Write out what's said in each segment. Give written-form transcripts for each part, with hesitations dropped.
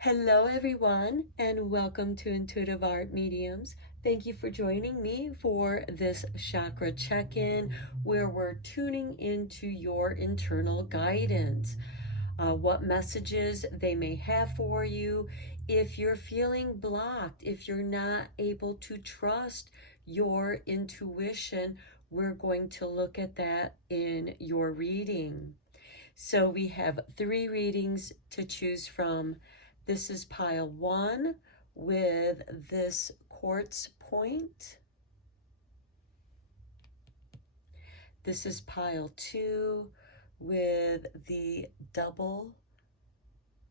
Hello, everyone, and welcome to Intuitive Art Mediums. Thank you for joining me for this chakra check-in where we're tuning into your internal guidance, what messages they may have for you. If you're feeling blocked, if you're not able to trust your intuition, we're going to look at that in your reading. So we have 3 readings to choose from. This is pile 1 with this quartz point. This is pile 2 with the double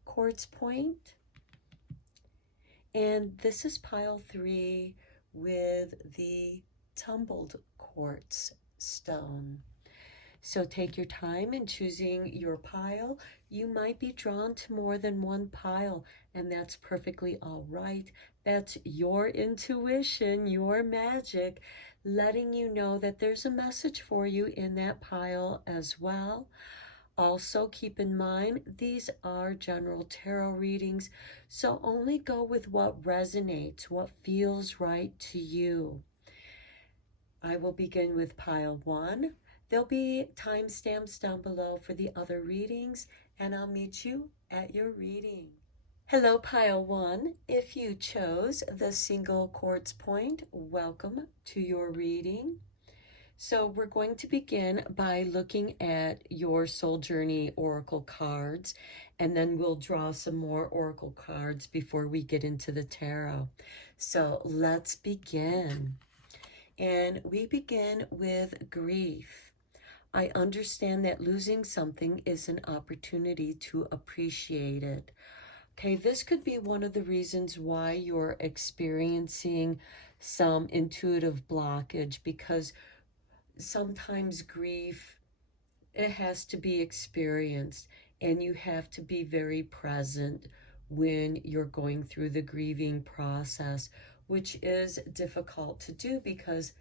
quartz point. And this is pile 3 with the tumbled quartz stone. So take your time in choosing your pile. You might be drawn to more than one pile, and that's perfectly all right. That's your intuition, your magic, letting you know that there's a message for you in that pile as well. Also, keep in mind, these are general tarot readings, so only go with what resonates, what feels right to you. I will begin with pile 1. There'll be timestamps down below for the other readings, and I'll meet you at your reading. Hello, pile 1. If you chose the single quartz point, welcome to your reading. So we're going to begin by looking at your soul journey oracle cards, and then we'll draw some more oracle cards before we get into the tarot. So let's begin. And we begin with grief. I understand that losing something is an opportunity to appreciate it. Okay, this could be one of the reasons why you're experiencing some intuitive blockage, because sometimes grief, it has to be experienced, and you have to be very present when you're going through the grieving process, which is difficult to do because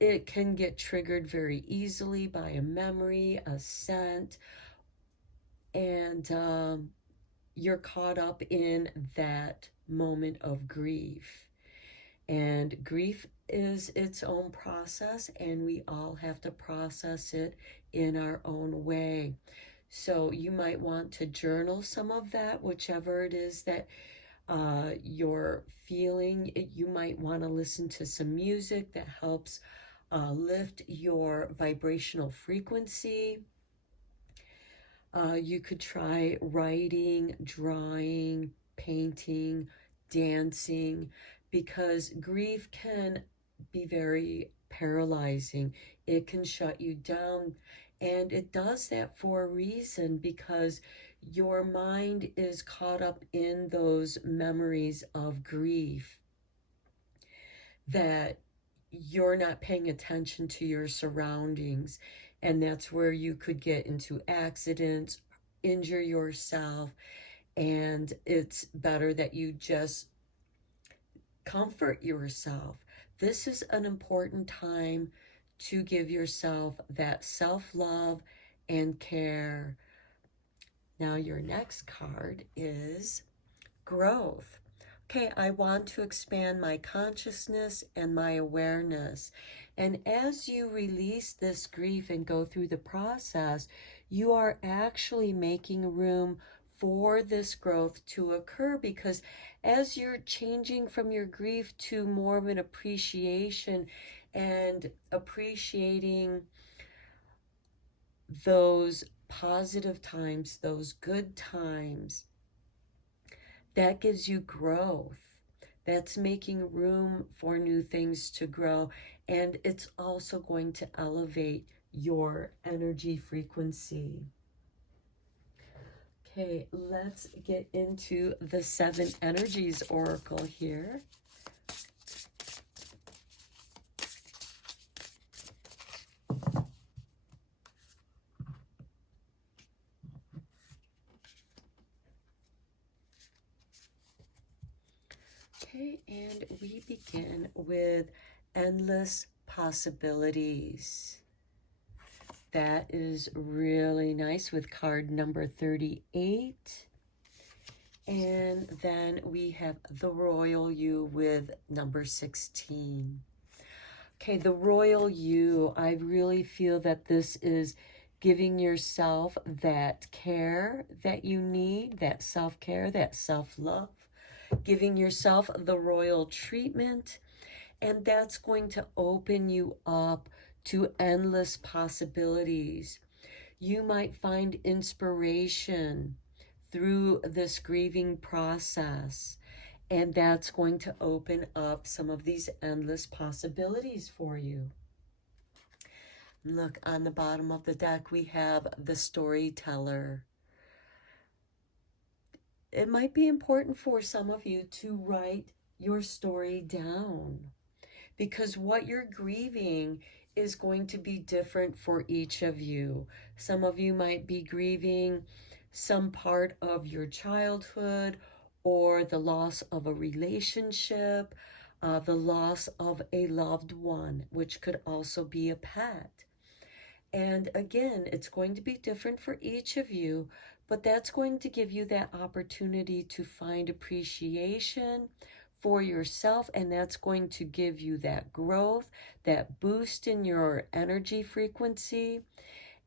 it can get triggered very easily by a memory, a scent, and you're caught up in that moment of grief. And grief is its own process, and we all have to process it in our own way. So you might want to journal some of that, whichever it is that you're feeling. You might want to listen to some music that helps lift your vibrational frequency. You could try writing, drawing, painting, dancing, because grief can be very paralyzing. It can shut you down, and it does that for a reason, because your mind is caught up in those memories of grief that you're not paying attention to your surroundings, and that's where you could get into accidents, injure yourself, and it's better that you just comfort yourself. This is an important time to give yourself that self-love and care. Now your next card is growth. Okay, I want to expand my consciousness and my awareness. And as you release this grief and go through the process, you are actually making room for this growth to occur, because as you're changing from your grief to more of an appreciation and appreciating those positive times, those good times, that gives you growth. That's making room for new things to grow, and it's also going to elevate your energy frequency. Okay, let's get into the 7 energies oracle here. Okay, and we begin with endless possibilities. That is really nice with card number 38. And then we have the Royal You with number 16. Okay, the Royal You, I really feel that this is giving yourself that care that you need, that self-care, that self-love, giving yourself the royal treatment, and that's going to open you up to endless possibilities. You might find inspiration through this grieving process, and that's going to open up some of these endless possibilities for you. Look, on the bottom of the deck, we have the storyteller. It might be important for some of you to write your story down, because what you're grieving is going to be different for each of you. Some of you might be grieving some part of your childhood, or the loss of a relationship, the loss of a loved one, which could also be a pet. And again, it's going to be different for each of you, but that's going to give you that opportunity to find appreciation for yourself, and that's going to give you that growth, that boost in your energy frequency,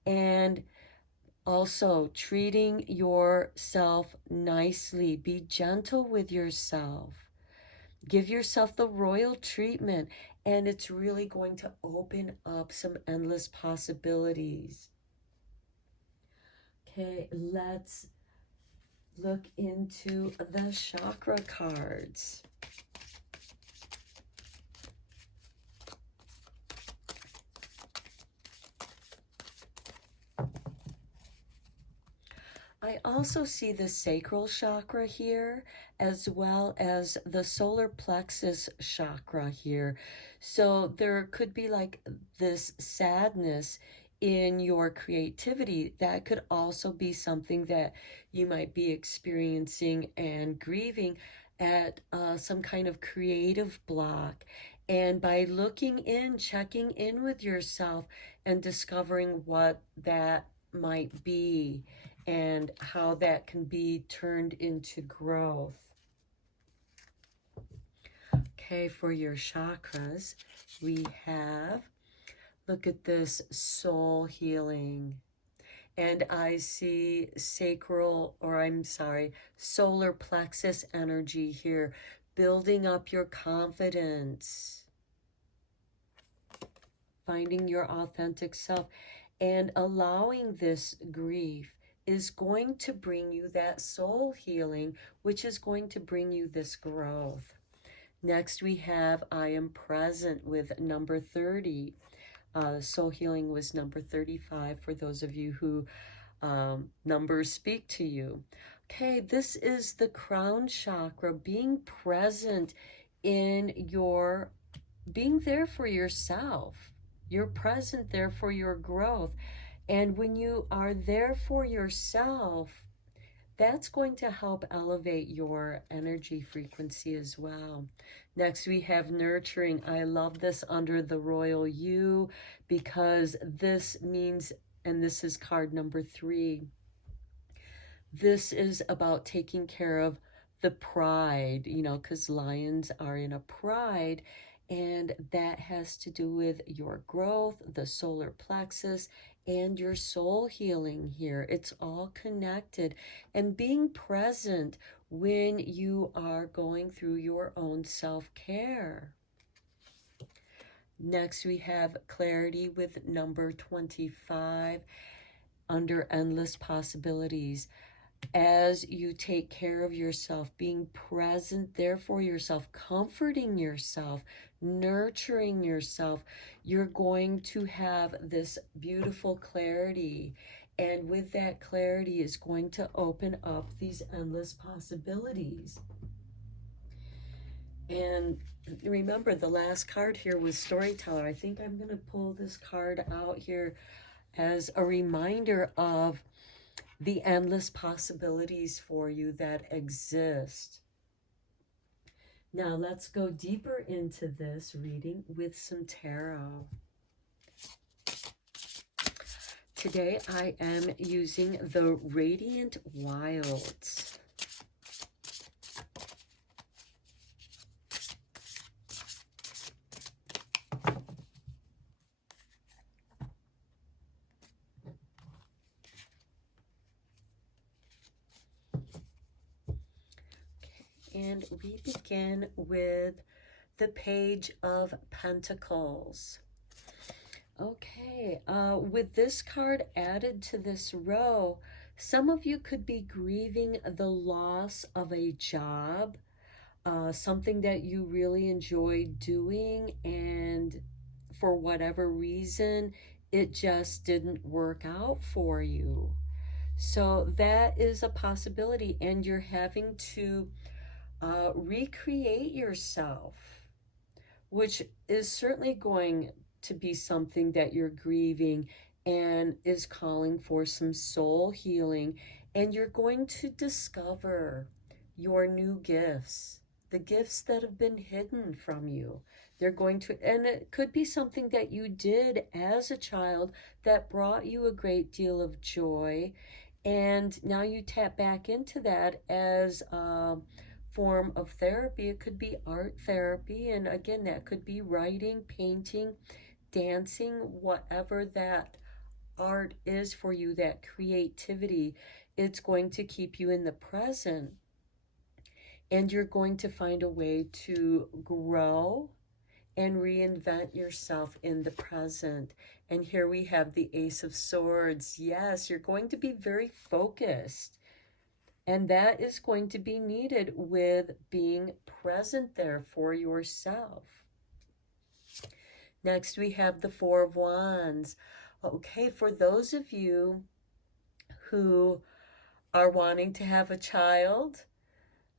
and also treating yourself nicely. Be gentle with yourself. Give yourself the royal treatment, and it's really going to open up some endless possibilities. Okay, let's look into the chakra cards. I also see the sacral chakra here, as well as the solar plexus chakra here. So there could be like this sadness in your creativity. That could also be something that you might be experiencing and grieving at some kind of creative block. And by looking in, checking in with yourself and discovering what that might be, and how that can be turned into growth. Okay, for your chakras, we have, look at this, soul healing. And I see solar plexus energy here, building up your confidence, finding your authentic self, and allowing this grief is going to bring you that soul healing, which is going to bring you this growth. Next, we have I am present with number 30. Soul healing was number 35 for those of you who numbers speak to you. Okay, this is the crown chakra, being present in your, being there for yourself. You're present there for your growth. And when you are there for yourself, that's going to help elevate your energy frequency as well. Next, we have nurturing. I love this under the Royal You, because this means, and this is card number 3, this is about taking care of the pride, you know, because lions are in a pride, and that has to do with your growth, the solar plexus, and your soul healing here. It's all connected, and being present when you are going through your own self-care. Next, we have clarity with number 25 under endless possibilities. As you take care of yourself, being present there for yourself, comforting yourself, nurturing yourself, you're going to have this beautiful clarity. And with that clarity is going to open up these endless possibilities. And remember, the last card here was storyteller. I think I'm going to pull this card out here as a reminder of the endless possibilities for you that exist. Now let's go deeper into this reading with some tarot. Today I am using the Radiant Wilds. and we begin with the Page of Pentacles. Okay, with this card added to this row, some of you could be grieving the loss of a job, something that you really enjoyed doing, and for whatever reason, it just didn't work out for you. So that is a possibility, and you're having to recreate yourself, which is certainly going to be something that you're grieving and is calling for some soul healing. And you're going to discover your new gifts, the gifts that have been hidden from you. They're going to, and it could be something that you did as a child that brought you a great deal of joy. And now you tap back into that as form of therapy. It could be art therapy, and again, that could be writing, painting, dancing, whatever that art is for you, that creativity. It's going to keep you in the present, and you're going to find a way to grow and reinvent yourself in the present. And here we have the Ace of Swords. Yes, you're going to be very focused. And that is going to be needed with being present there for yourself. Next, we have the Four of Wands. Okay, for those of you who are wanting to have a child,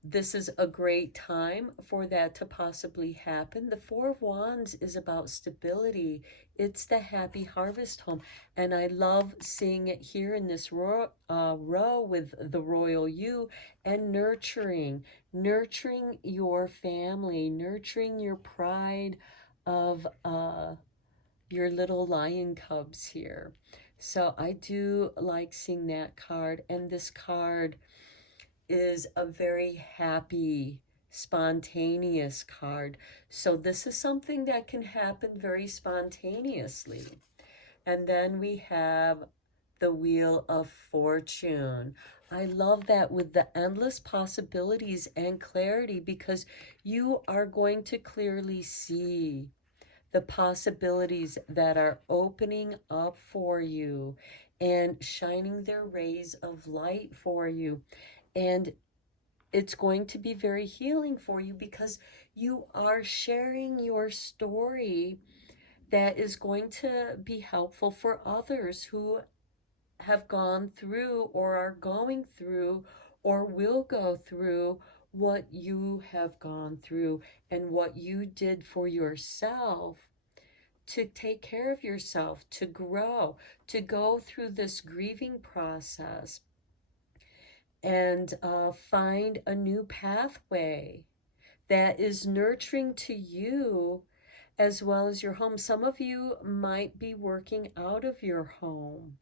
this is a great time for that to possibly happen. The Four of Wands is about stability. It's the happy harvest home. And I love seeing it here in this row with the royal you, and nurturing your family, nurturing your pride of your little lion cubs here. So I do like seeing that card. And this card is a very happy, spontaneous card. So this is something that can happen very spontaneously. And then we have the Wheel of Fortune. I love that, with the endless possibilities and clarity, because you are going to clearly see the possibilities that are opening up for you and shining their rays of light for you. And it's going to be very healing for you, because you are sharing your story that is going to be helpful for others who have gone through or are going through or will go through what you have gone through, and what you did for yourself to take care of yourself, to grow, to go through this grieving process, and find a new pathway that is nurturing to you as well as your home. Some of you might be working out of your home,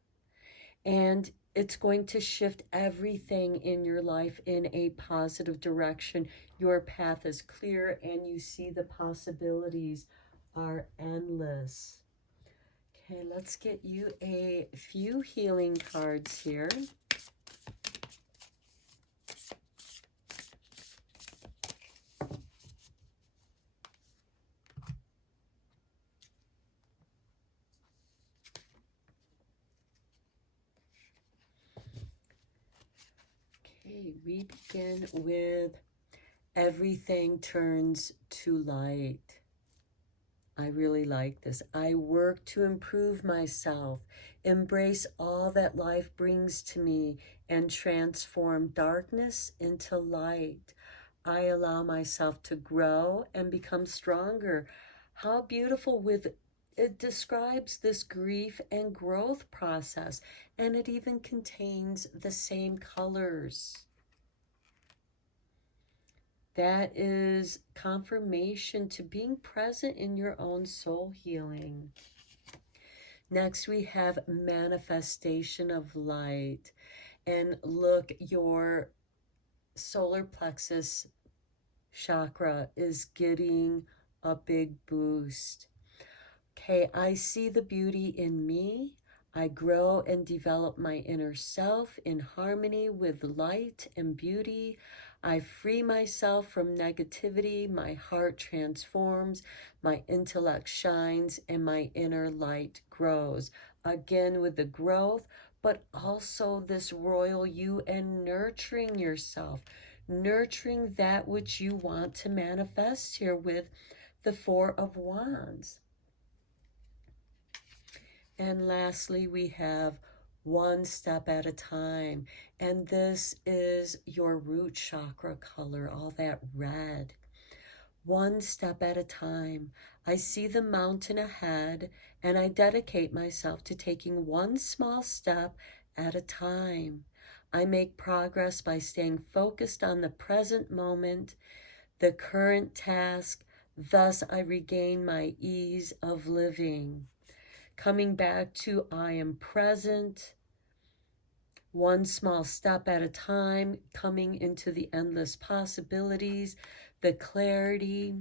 and it's going to shift everything in your life in a positive direction. Your path is clear, and you see the possibilities are endless. Okay, let's get you a few healing cards here. Okay, we begin with everything turns to light. I really like this. I work to improve myself, embrace all that life brings to me, and transform darkness into light. I allow myself to grow and become stronger. How beautiful! With it describes this grief and growth process, and it even contains the same colors. That is confirmation to being present in your own soul healing. Next, we have manifestation of light. And look, your solar plexus chakra is getting a big boost. Okay, I see the beauty in me. I grow and develop my inner self in harmony with light and beauty. I free myself from negativity. My heart transforms, my intellect shines, and my inner light grows. Again, with the growth, but also this royal you and nurturing yourself, nurturing that which you want to manifest here with the Four of Wands. And lastly, we have one step at a time. And this is your root chakra color, all that red. One step at a time. I see the mountain ahead, and I dedicate myself to taking one small step at a time. I make progress by staying focused on the present moment, the current task. Thus, I regain my ease of living. Coming back to I am present, one small step at a time, coming into the endless possibilities, the clarity.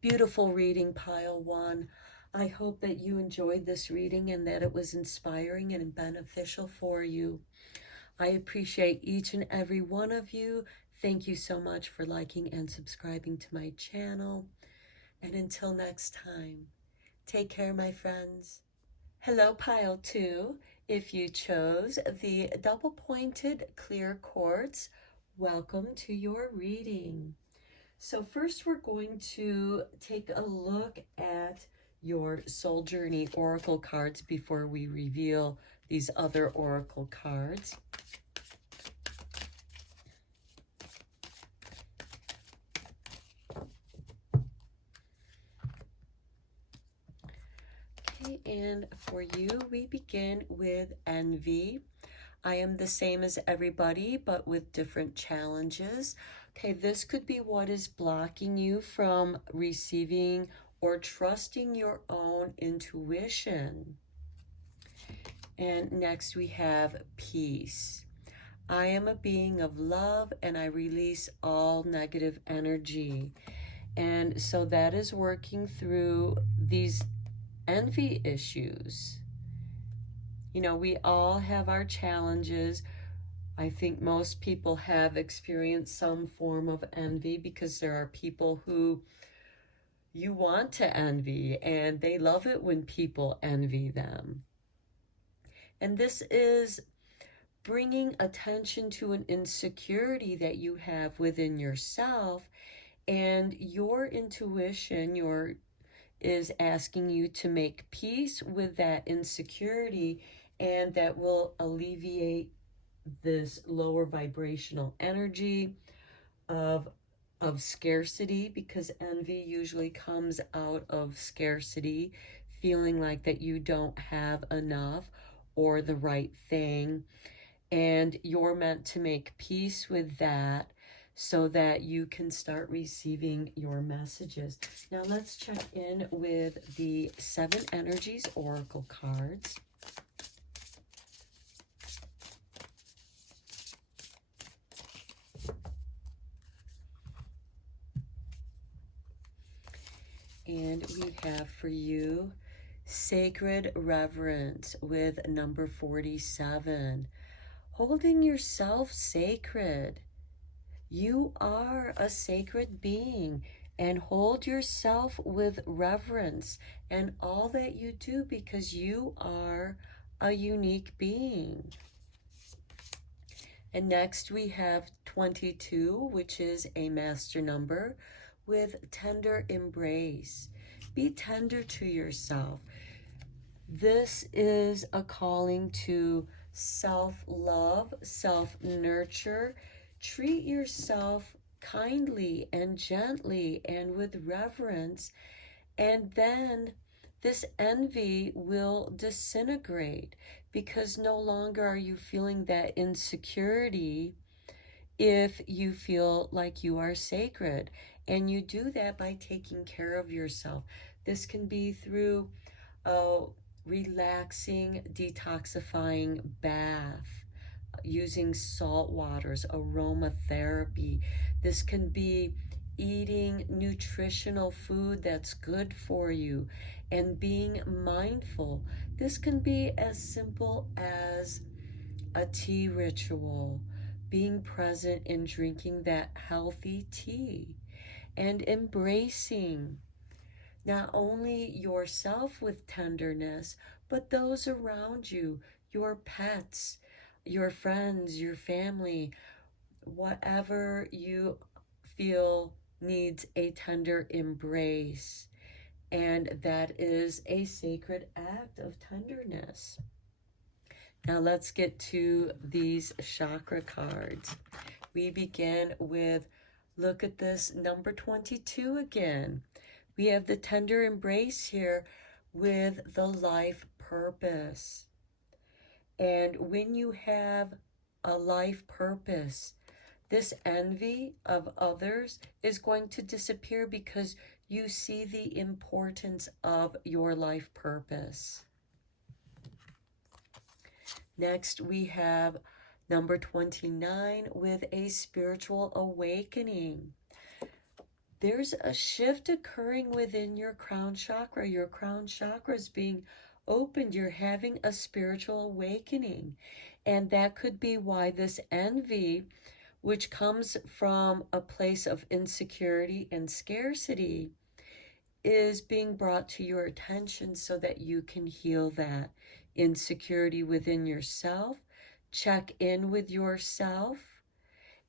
Beautiful reading, Pile 1. I hope that you enjoyed this reading and that it was inspiring and beneficial for you. I appreciate each and every one of you. Thank you so much for liking and subscribing to my channel. And until next time, take care, my friends. Hello, Pile 2. If you chose the double-pointed clear quartz, welcome to your reading. So first we're going to take a look at your Soul Journey Oracle cards before we reveal these other Oracle cards. And for you, we begin with envy. I am the same as everybody, but with different challenges. Okay, this could be what is blocking you from receiving or trusting your own intuition. And next we have peace. I am a being of love and I release all negative energy. And so that is working through these envy issues. You know, we all have our challenges. I think most people have experienced some form of envy because there are people who you want to envy and they love it when people envy them. And this is bringing attention to an insecurity that you have within yourself, and your intuition, is asking you to make peace with that insecurity, and that will alleviate this lower vibrational energy of scarcity, because envy usually comes out of scarcity, feeling like that you don't have enough or the right thing, and you're meant to make peace with that so that you can start receiving your messages. Now let's check in with the 7 Energies Oracle cards. And we have for you Sacred Reverence with number 47. Holding yourself sacred. You are a sacred being, and hold yourself with reverence and all that you do, because you are a unique being. And next we have 22, which is a master number with tender embrace. Be tender to yourself. This is a calling to self-love, self-nurture. Treat yourself kindly and gently and with reverence, and then this envy will disintegrate, because no longer are you feeling that insecurity if you feel like you are sacred. And you do that by taking care of yourself. This can be through a relaxing, detoxifying bath, using salt waters, aromatherapy. This can be eating nutritional food that's good for you, and being mindful. This can be as simple as a tea ritual, being present in drinking that healthy tea, and embracing not only yourself with tenderness, but those around you, your pets, your friends, your family, whatever you feel needs a tender embrace. And that is a sacred act of tenderness. Now let's get to these chakra cards. We begin with, look at this, number 22 again. We have the tender embrace here with the life purpose. And when you have a life purpose, this envy of others is going to disappear because you see the importance of your life purpose. Next, we have number 29 with a spiritual awakening. There's a shift occurring within your crown chakra. Your crown chakra is being opened. You're having a spiritual awakening. And that could be why this envy, which comes from a place of insecurity and scarcity, is being brought to your attention so that you can heal that insecurity within yourself. Check in with yourself,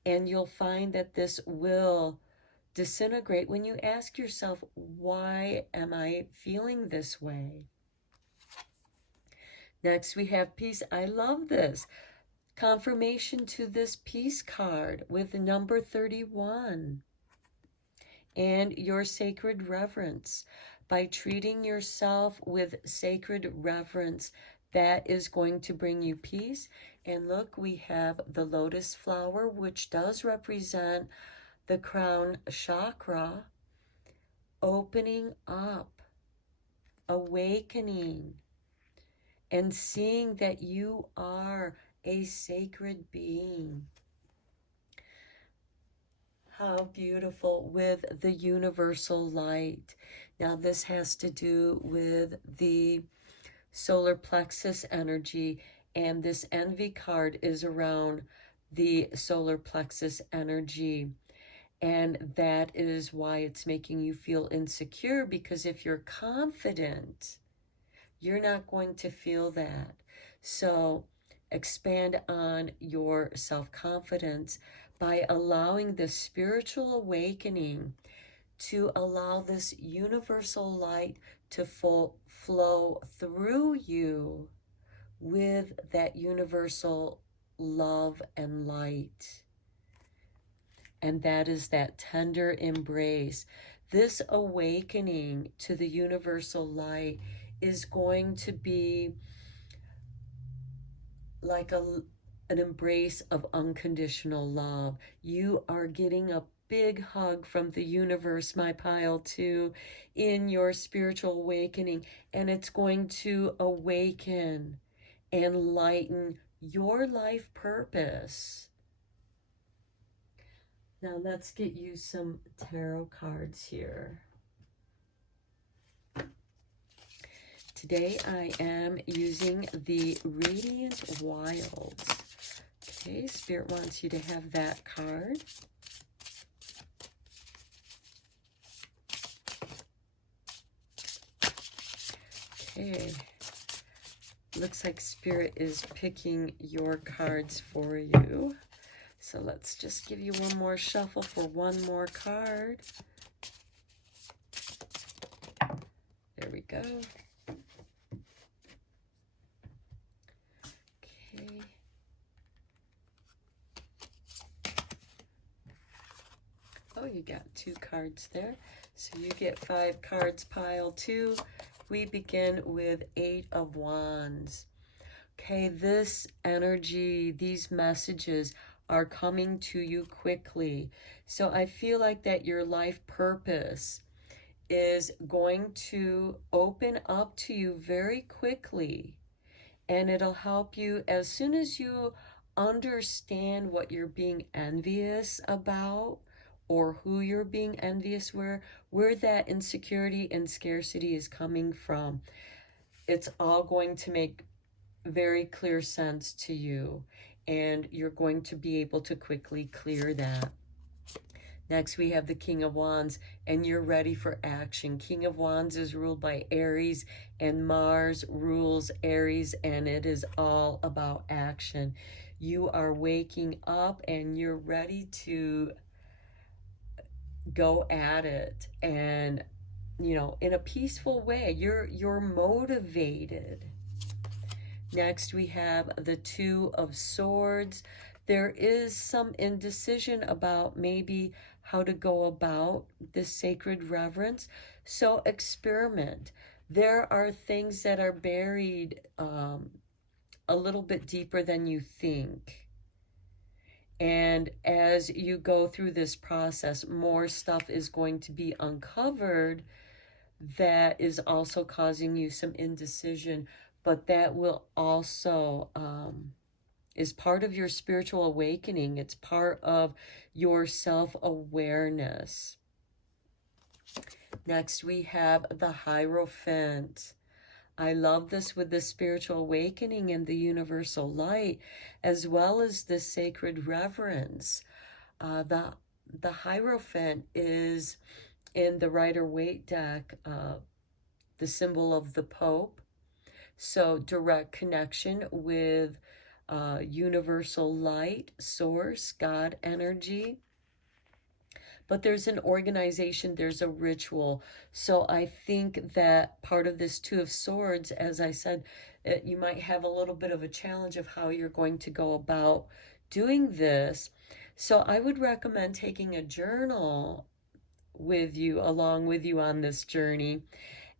and you'll find that this will disintegrate when you ask yourself, why am I feeling this way? Next, we have peace. I love this. Confirmation to this peace card with number 31. And your sacred reverence. By treating yourself with sacred reverence, that is going to bring you peace. And look, we have the lotus flower, which does represent the crown chakra, opening up, awakening, and seeing that you are a sacred being. How beautiful, with the universal light. Now this has to do with the solar plexus energy, and this envy card is around the solar plexus energy. And that is why it's making you feel insecure, because if you're confident, you're not going to feel that. So expand on your self-confidence by allowing the spiritual awakening to allow this universal light to flow through you with that universal love and light. And that is that tender embrace. This awakening to the universal light is going to be like an embrace of unconditional love. You are getting a big hug from the universe, my pile 2, in your spiritual awakening, and it's going to awaken and lighten your life purpose. Now let's get you some tarot cards here. Today I am using the Radiant Wilds. Okay, Spirit wants you to have that card. Okay, looks like Spirit is picking your cards for you. So let's just give you one more shuffle for one more card. There we go. Okay. Oh, you got 2 cards there. So you get 5 cards, pile 2. We begin with 8 of Wands. Okay, this energy, these messages are coming to you quickly. So I feel like that your life purpose is going to open up to you very quickly. And it'll help you as soon as you understand what you're being envious about or who you're being envious, where that insecurity and scarcity is coming from. It's all going to make very clear sense to you, and you're going to be able to quickly clear that. Next, we have the King of Wands, and you're ready for action. King of Wands is ruled by Aries, and Mars rules Aries, and it is all about action. You are waking up, and you're ready to go at it, and in a peaceful way. You're motivated. Next, we have the Two of Swords. There is some indecision about maybe how to go about this sacred reverence. So experiment. There are things that are buried a little bit deeper than you think. And as you go through this process, more stuff is going to be uncovered that is also causing you some indecision, but that will also is part of your spiritual awakening. It's part of your self-awareness. Next, we have the Hierophant. I love this with the spiritual awakening and the universal light, as well as the sacred reverence. The Hierophant is in the Rider-Waite deck, the symbol of the Pope. So direct connection with universal light, source, God energy. But there's an organization, there's a ritual. So I think that part of this Two of Swords, as I said, you might have a little bit of a challenge of how you're going to go about doing this. So I would recommend taking a journal with you, along with you on this journey,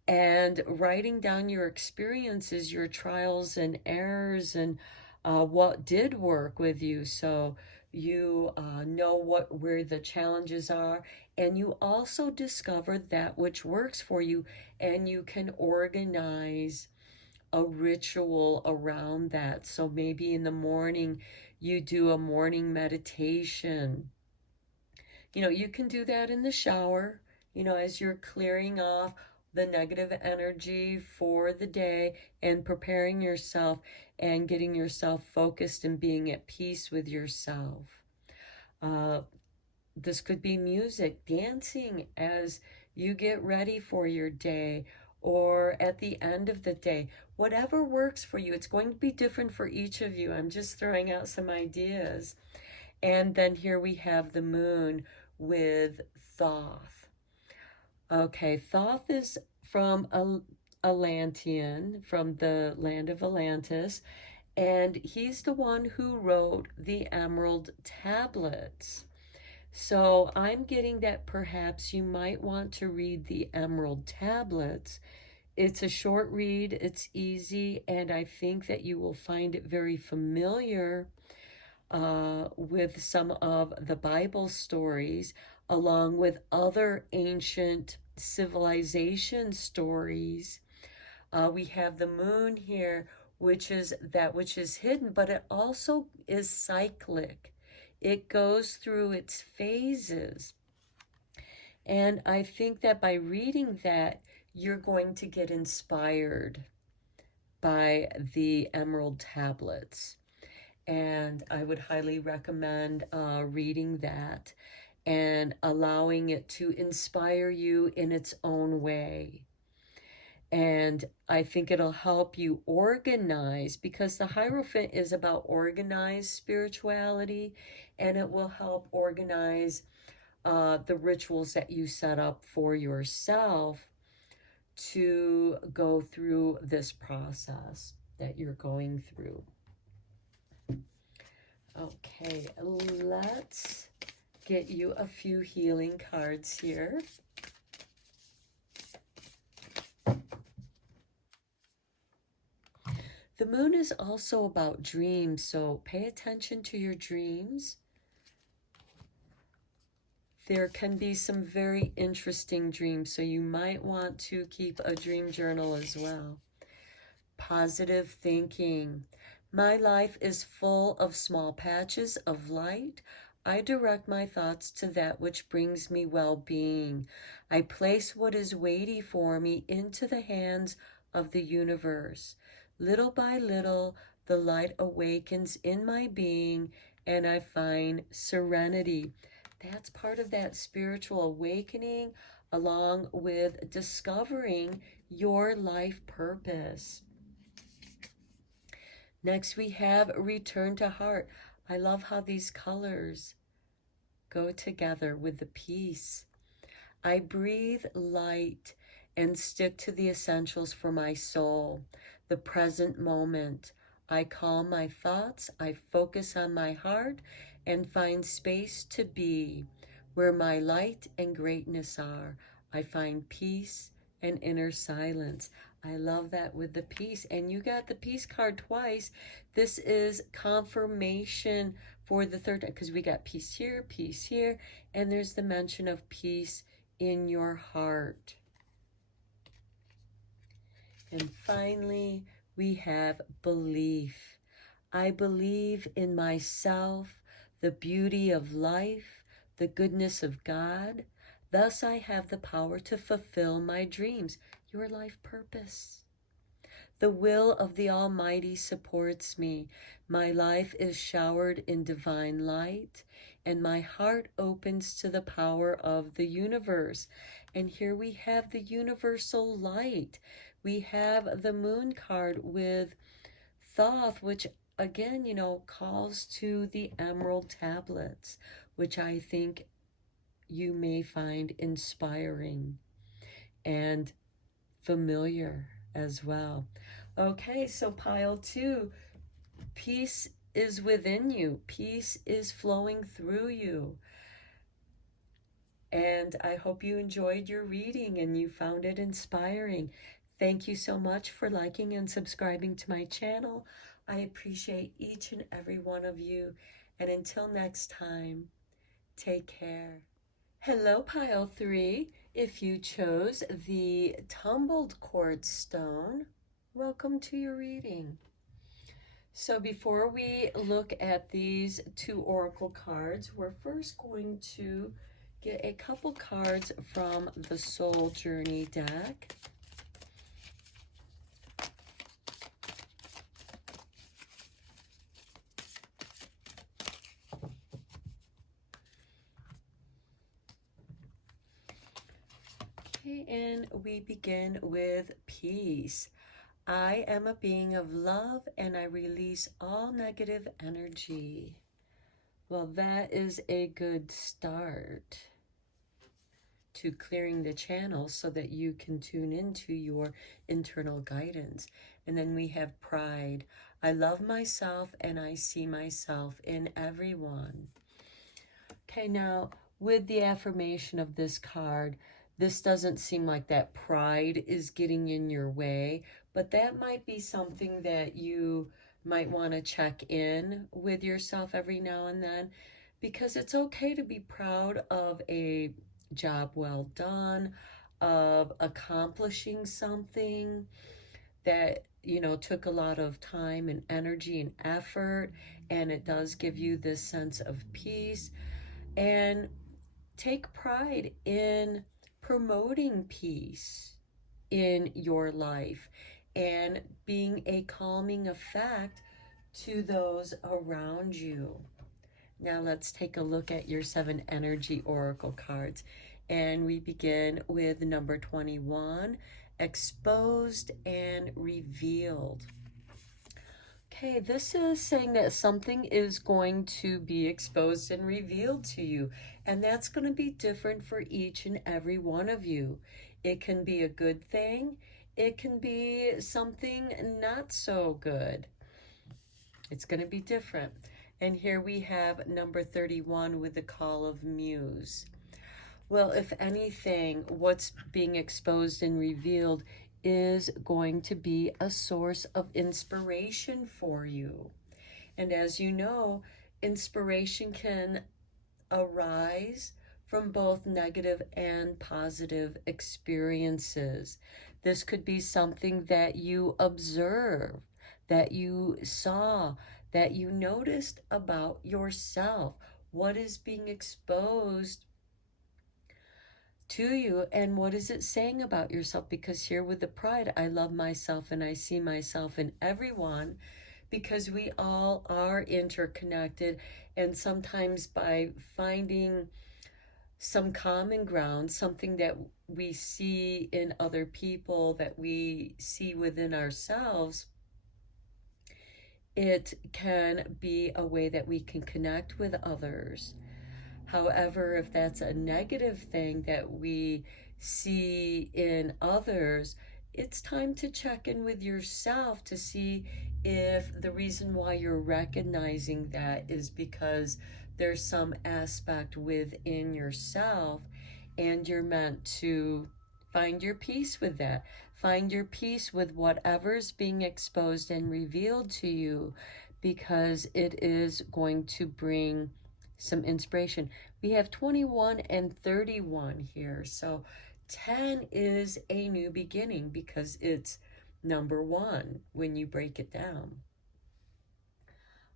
and writing down your experiences, your trials and errors, and what did work with you, so you know where the challenges are, and you also discover that which works for you, and you can organize a ritual around that. So maybe in the morning you do a morning meditation. You can do that in the shower, as you're clearing off the negative energy for the day and preparing yourself and getting yourself focused and being at peace with yourself. This could be music, dancing as you get ready for your day, or at the end of the day, whatever works for you. It's going to be different for each of you. I'm just throwing out some ideas. And then here we have the Moon with Thoth. Okay, Thoth is from Atlantean, from the land of Atlantis, and he's the one who wrote the Emerald Tablets. So I'm getting that perhaps you might want to read the Emerald Tablets. It's a short read, it's easy, and I think that you will find it very familiar with some of the Bible stories, along with other ancient civilization stories. We have the moon here, which is that which is hidden, but it also is cyclic. It goes through its phases. And I think that by reading that, you're going to get inspired by the Emerald Tablets. And I would highly recommend reading that and allowing it to inspire you in its own way. And I think it'll help you organize, because the Hierophant is about organized spirituality, and it will help organize the rituals that you set up for yourself to go through this process that you're going through. Okay, let's get you a few healing cards here. The moon is also about dreams, so pay attention to your dreams. There can be some very interesting dreams, so you might want to keep a dream journal as well. Positive thinking. My life is full of small patches of light. I direct my thoughts to that which brings me well-being. I place what is weighty for me into the hands of the universe. Little by little, the light awakens in my being and I find serenity. That's part of that spiritual awakening, along with discovering your life purpose. Next, we have Return to Heart. I love how these colors go together with the peace. I breathe light and stick to the essentials for my soul, the present moment. I calm my thoughts, I focus on my heart, and find space to be. Where my light and greatness are, I find peace and inner silence. I love that with the peace. And you got the peace card twice. This is confirmation for the third time, because we got peace here, and there's the mention of peace in your heart. And finally, we have belief. I believe in myself, the beauty of life, the goodness of God. Thus, I have the power to fulfill my dreams, your life purpose. The will of the Almighty supports me. My life is showered in divine light, and my heart opens to the power of the universe. And here we have the universal light. We have the moon card with Thoth, which again, calls to the emerald tablets, which I think you may find inspiring and familiar as well. Okay, so pile 2, peace is within you. Peace is flowing through you. And I hope you enjoyed your reading and you found it inspiring. Thank you so much for liking and subscribing to my channel. I appreciate each and every one of you. And until next time, take care. Hello, pile 3. If you chose the tumbled quartz stone, welcome to your reading. So before we look at these 2 oracle cards, we're first going to get a couple cards from the Soul Journey deck. Okay, and we begin with peace. I am a being of love and I release all negative energy. Well, that is a good start to clearing the channel so that you can tune into your internal guidance. And then we have pride. I love myself and I see myself in everyone. Okay, now with the affirmation of this card, this doesn't seem like that pride is getting in your way, but that might be something that you might want to check in with yourself every now and then, because it's okay to be proud of a job well done, of accomplishing something that, took a lot of time and energy and effort, and it does give you this sense of peace. And take pride in promoting peace in your life and being a calming effect to those around you. Now let's take a look at your 7 energy oracle cards. And we begin with number 21, exposed and revealed. Okay, this is saying that something is going to be exposed and revealed to you, and that's going to be different for each and every one of you. It can be a good thing. It can be something not so good. It's going to be different. And here we have number 31 with the call of muse. Well, if anything, what's being exposed and revealed is going to be a source of inspiration for you. And as you know, inspiration can arise from both negative and positive experiences. This could be something that you observed, that you saw, that you noticed about yourself, What is being exposed to you, and what is it saying about yourself? Because here with the pride, I love myself and I see myself in everyone, because we all are interconnected. And sometimes by finding some common ground, something that we see in other people, that we see within ourselves, it can be a way that we can connect with others. However, if that's a negative thing that we see in others, it's time to check in with yourself to see if the reason why you're recognizing that is because there's some aspect within yourself, and you're meant to find your peace with that. Find your peace with whatever's being exposed and revealed to you, because it is going to bring some inspiration. We have 21 and 31 here. So 10 is a new beginning because it's number 1 when you break it down.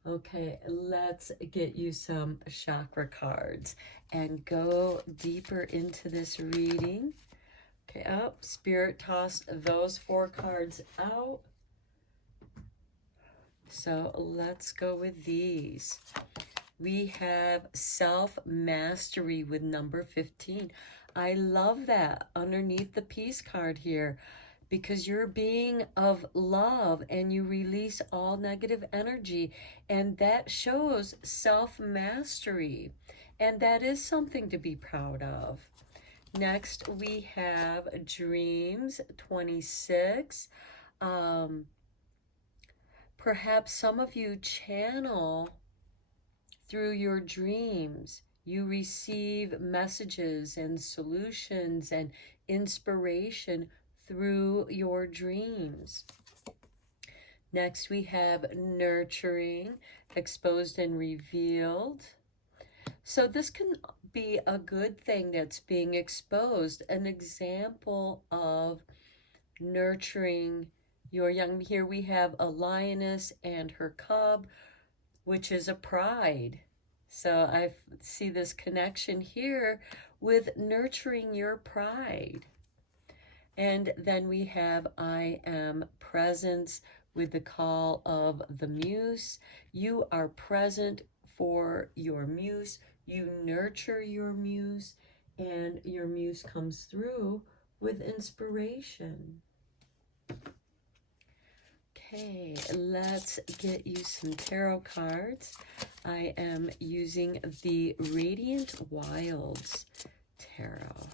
Okay, let's get you some chakra cards and go deeper into this reading. Okay, Spirit tossed those 4 cards out. So let's go with these. We have self-mastery with number 15. I love that underneath the peace card here, because you're being of love and you release all negative energy, and that shows self-mastery, and that is something to be proud of. Next, we have dreams, 26. Perhaps some of you channel through your dreams. You receive messages and solutions and inspiration through your dreams. Next, we have nurturing, exposed and revealed. So this can be a good thing that's being exposed, an example of nurturing your young. Here we have a lioness and her cub, which is a pride. So I see this connection here with nurturing your pride. And then we have I am presence with the call of the muse. You are present for your muse. You nurture your muse, and your muse comes through with inspiration. Okay, let's get you some tarot cards. I am using the Radiant Wilds Tarot.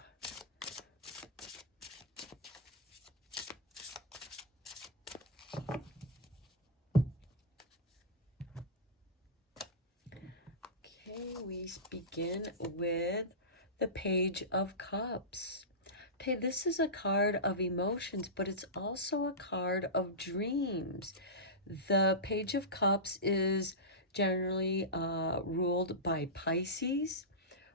Okay, we begin with the Page of Cups. Okay, this is a card of emotions, but it's also a card of dreams. The Page of Cups is generally ruled by Pisces,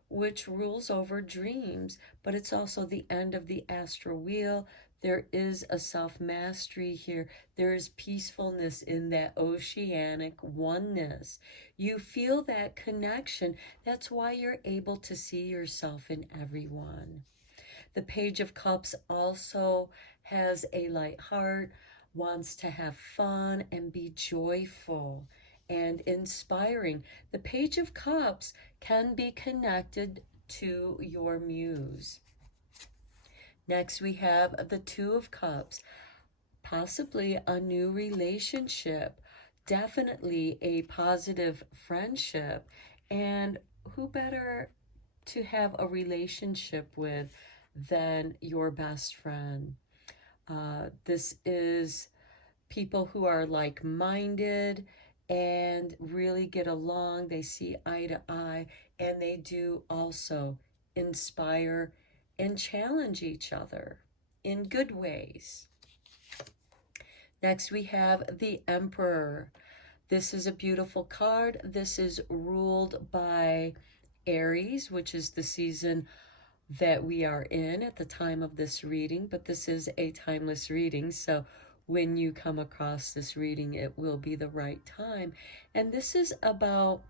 which rules over dreams, but it's also the end of the astral wheel. There is a self-mastery here. There is peacefulness in that oceanic oneness. You feel that connection. That's why you're able to see yourself in everyone. The Page of Cups also has a light heart, wants to have fun and be joyful and inspiring. The Page of Cups can be connected to your muse. Next, we have the Two of Cups, possibly a new relationship, definitely a positive friendship, and who better to have a relationship with than your best friend. This is people who are like-minded and really get along. They see eye to eye, and they do also inspire and challenge each other in good ways. Next, we have the Emperor. This is a beautiful card. This is ruled by Aries, which is the season that we are in at the time of this reading, but this is a timeless reading, so when you come across this reading, it will be the right time. And this is about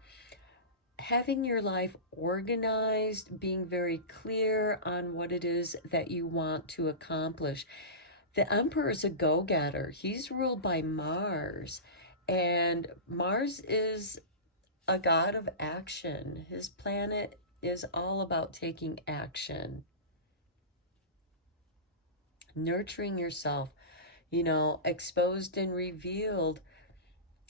having your life organized, being very clear on what it is that you want to accomplish. The Emperor is a go-getter. He's ruled by Mars, and Mars is a god of action. His planet is all about taking action, nurturing yourself, exposed and revealed,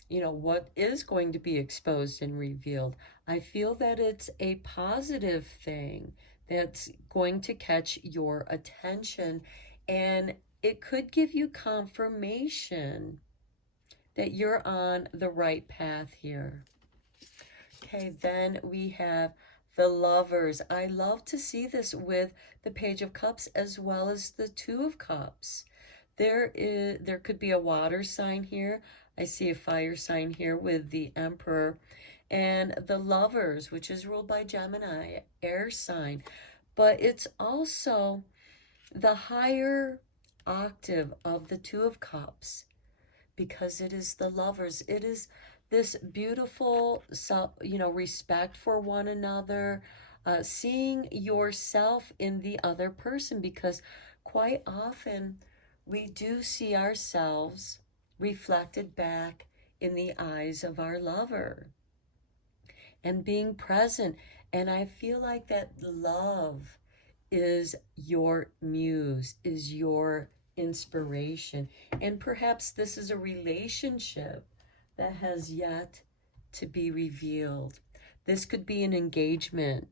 what is going to be exposed and revealed. I feel that it's a positive thing that's going to catch your attention, and it could give you confirmation that you're on the right path here. Okay, then we have the Lovers. I love to see this with the Page of Cups as well as the Two of Cups. There could be a water sign here. I see a fire sign here with the Emperor, and the Lovers, which is ruled by Gemini, air sign. But it's also the higher octave of the Two of Cups, because it is the Lovers. It is this beautiful, respect for one another, seeing yourself in the other person, because quite often we do see ourselves reflected back in the eyes of our lover, and being present. And I feel like that love is your muse, is your inspiration. And perhaps this is a relationship that has yet to be revealed. This could be an engagement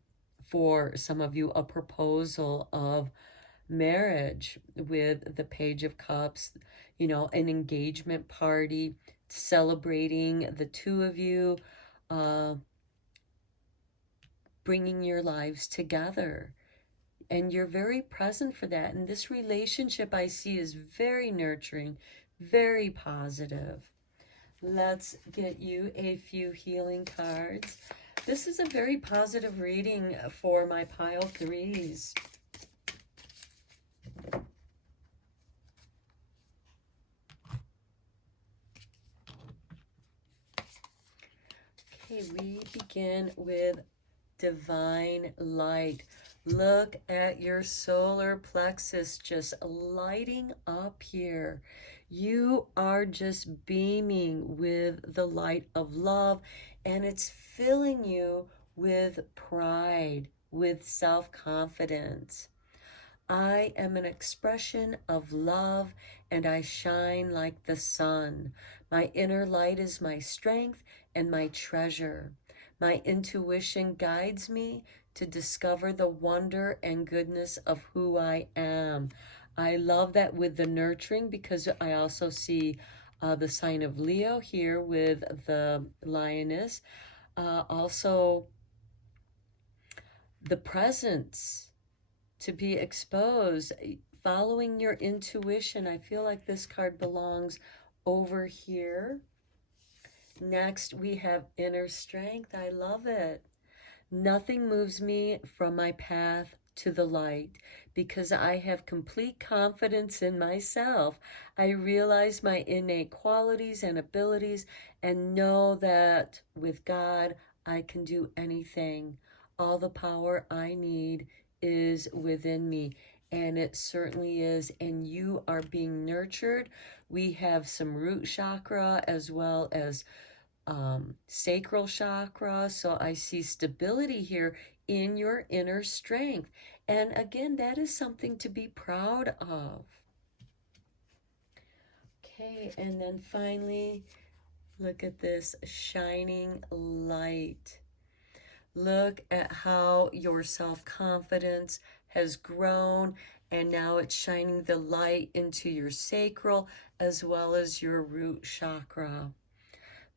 for some of you, a proposal of marriage with the Page of Cups, an engagement party celebrating the two of you, bringing your lives together. And you're very present for that. And this relationship I see is very nurturing, very positive. Let's get you a few healing cards. This is a very positive reading for my pile threes. Okay, we begin with divine light. Look at your solar plexus just lighting up here. You are just beaming with the light of love, and it's filling you with pride, with self-confidence. I am an expression of love, and I shine like the sun. My inner light is my strength and my treasure. My intuition guides me to discover the wonder and goodness of who I am. I love that with the nurturing, because I also see the sign of Leo here with the lioness. Also, the presence to be exposed, following your intuition. I feel like this card belongs over here. Next, we have inner strength. I love it. Nothing moves me from my path to the light, because I have complete confidence in myself. I realize my innate qualities and abilities, and know that with God, I can do anything. All the power I need is within me, and it certainly is. And you are being nurtured. We have some root chakra as well as sacral chakra. So I see stability here in your inner strength. And again, that is something to be proud of. Okay, and then finally, look at this shining light. Look at how your self-confidence has grown, and now it's shining the light into your sacral as well as your root chakra.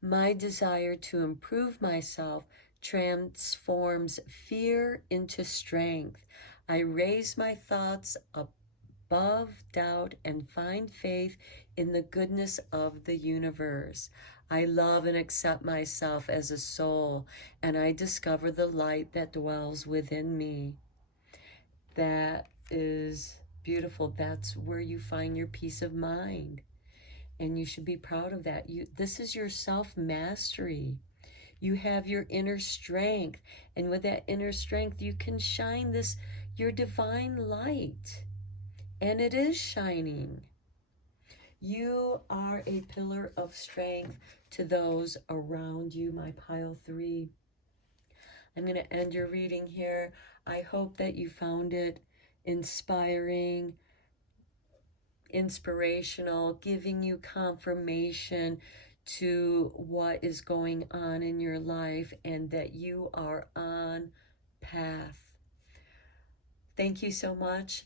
My desire to improve myself transforms fear into strength. I raise my thoughts above doubt and find faith in the goodness of the universe. I love and accept myself as a soul, and I discover the light that dwells within me. That is beautiful. That's where you find your peace of mind, and you should be proud of that. This is your self-mastery. You have your inner strength. And with that inner strength, you can shine this, your divine light. And it is shining. You are a pillar of strength to those around you, my pile 3. I'm going to end your reading here. I hope that you found it inspiring, inspirational, giving you confirmation to what is going on in your life and that you are on path. Thank you so much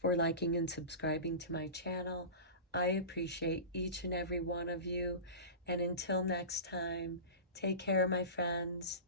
for liking and subscribing to my channel. I appreciate each and every one of you. And until next time, take care, my friends.